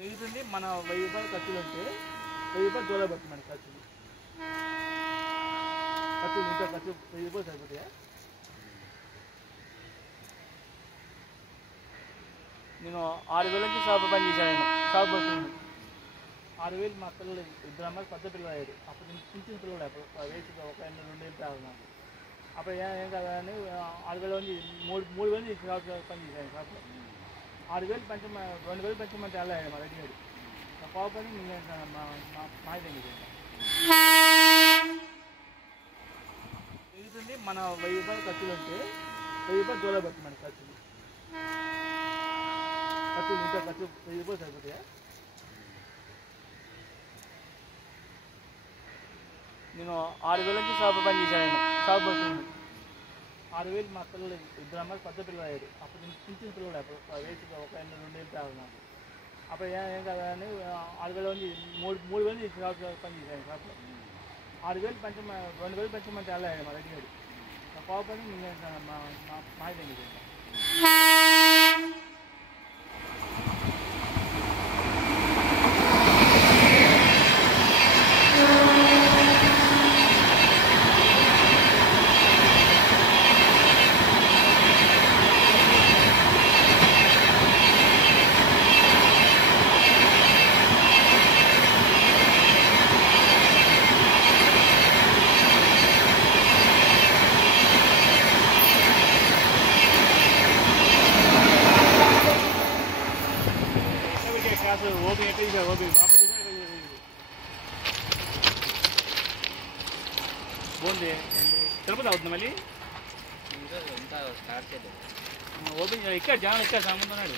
వెయ్యి మన 1000 రూపాయలు ఖర్చులు ఉంటే 1000 రూపాయలు దూరం పెట్టమని ఖర్చులు ఇంకా ఖర్చు 1000 రూపాయలు సరిపోతాయా? నేను 6000 నుంచి షాప్ పని చేశాను. షాప్ పడుతుంది 6000 మా పిల్లలు ఇద్దరు అమ్మాయి పెద్ద పిల్లలు అయ్యారు. అప్పుడు నేను చిన్న పిల్లలు అప్పుడు వేసి ఒక 2 రావాలి నాకు. అప్పుడు ఏం కాదని 6000 నుంచి 3,000 నుంచి షాప్ పని చేశాను. షాప్లో 6000 పెంచమని 2000 పెంచమంటే వెళ్ళాడు మా రెడ్డి గారు. నా కోపని మా దగ్గర పెరుగుతుంది. మన 1000 రూపాయలు ఖర్చులు ఉంటే 1000 రూపాయలు దూరం పెట్టమని ఖర్చులు ఇంకా ఖర్చు 1000 రూపాయలు సరిపోతాయా? నేను 6000 నుంచి షాప్ పని చేశాను. షాప్ పడుతుంది 6000 మా పిల్లలు ఇద్దరు అమ్మాయి పెద్ద పిల్లలు అయ్యారు. అప్పుడు నేను చిన్న పిల్లలు అప్పుడు వేసి ఒక 2 రావాలి నాకు. అప్పుడు ఏం కాదని 6000 నుంచి 3,000 నుంచి షాప్ పని చేశాను. షాప్లో 6000 పెంచమని 2000 పెంచమంటే వెళ్ళాడు మా రెడ్డి గారు. నా కోపని మా దగ్గర ఓపెన్ ఎక్కడ ఓపెన్ బాగుంది. తిరుపతి అవుతుంది మళ్ళీ ఓపెన్ ఇక్కడ జనం ఇక్కడ సంబంధం ఉన్నాడు.